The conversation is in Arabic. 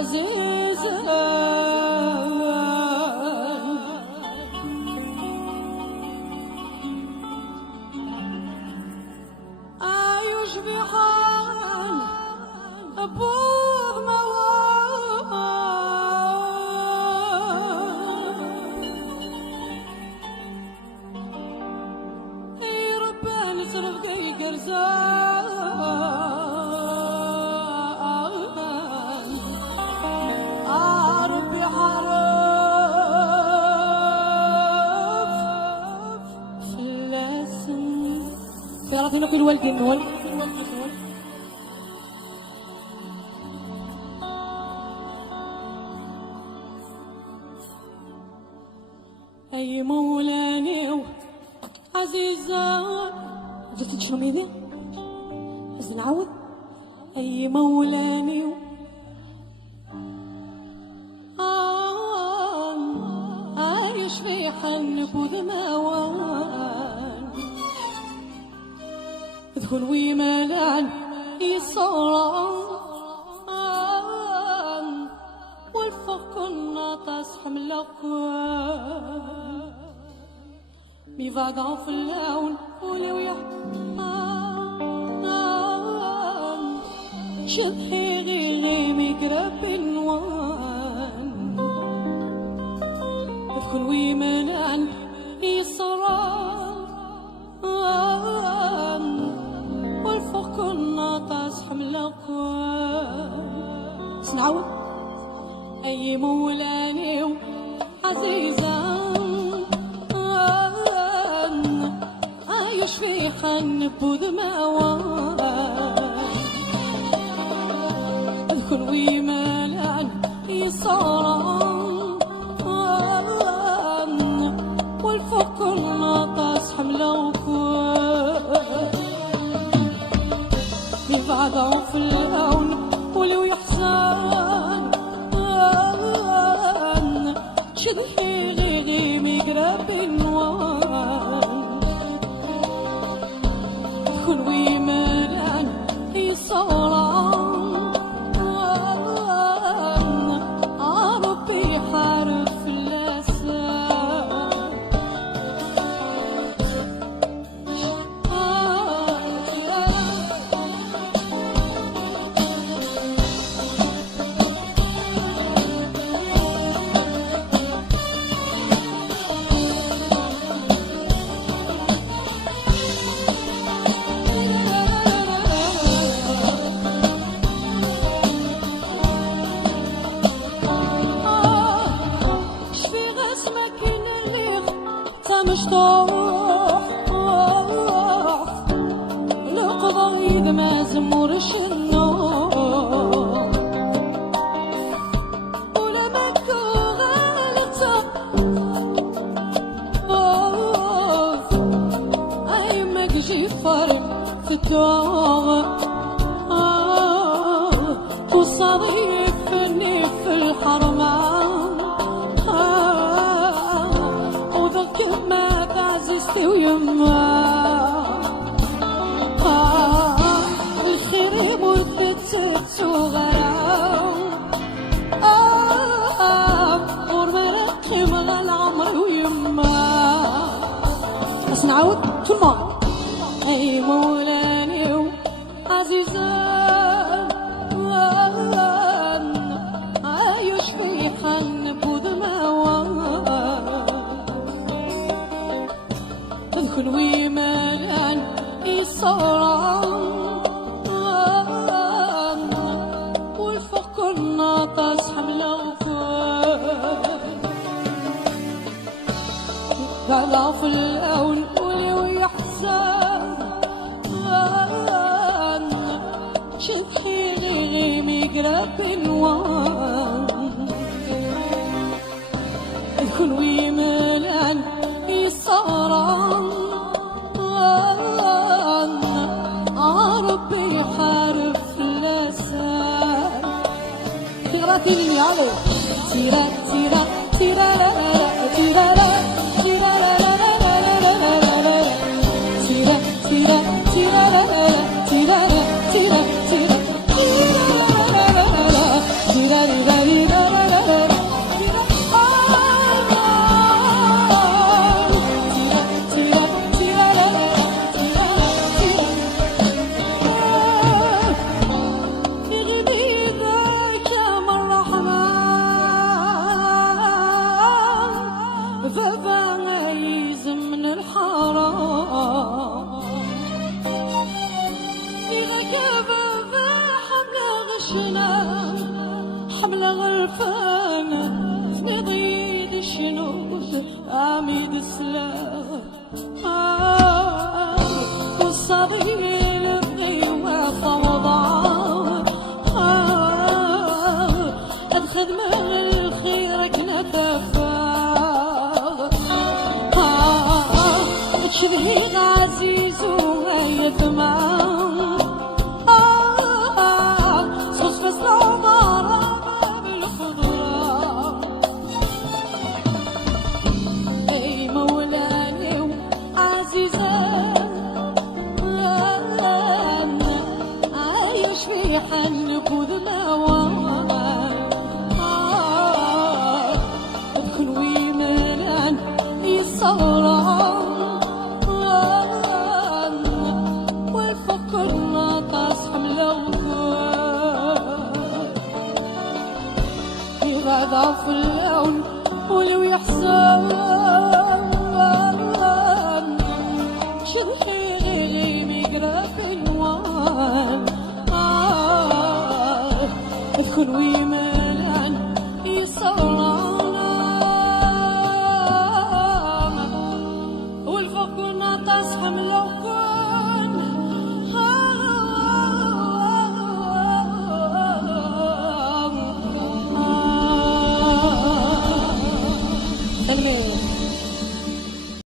عزيزا يشبهان أبوض موان ربان صرف قي قرزان ربي عارف فلاسن فيعرفين في الوالدين أي مولاني عزيزة قلت شنو ميدي بس نعاود أي مولاني عايش في حنب وذموان ذكون ويمالان يصران والفوق كنا تصحم لقوان ميفاضا في اللون ولو يحقان شبحي غيغي ميقرب النوان تكون ويمنان يصران والفوق كنا تصحم لقوان سنعود أي مولاني عزيزة عايش في حنب وذموان اذكر ويمالان يصران والفوق كنا تصحم لوكوان يبعدوا في اللون ولو يحزن شدحي غيغي ميقرب النوان دخل ويمالان يصران ربي حارف اللسان مشطوح لقضايد ما زمورش النور ولما كغالطة أي مجي فرق في الدوغ وصريفني في الحرمان ما تعززتي ويما الخير يموت صغيرة ورمرقي مغى العمر ويما بس نعود طول ما أي مولاني عزيزة عايش في حنب وذموان تدخل ويمالان يصران والفوق كنا تصحم لوكوان لا في اللون ولو يحزن شبحي غيغي ميقرب النوان تدخل ويمالان يصران ربي حارف لسان تيراتيني علي تيرا تيرا تيرا تيرا تيرا تيرا تيرا تيرا تيرا تيرا تيرا حملة غرفان نضيد شنوش عميد السلام والصغير بغيوة فوضى الخدمة الخير كنتفا شبهي عزيز ويثمان صوص فصل مرة بالخضرة أي مولاني وعزيزة عايش في حنك وذموان ادخل ويمنان يصوران ضعف اللون ولو يحسن شرحي غيري مقرا في الوان تكون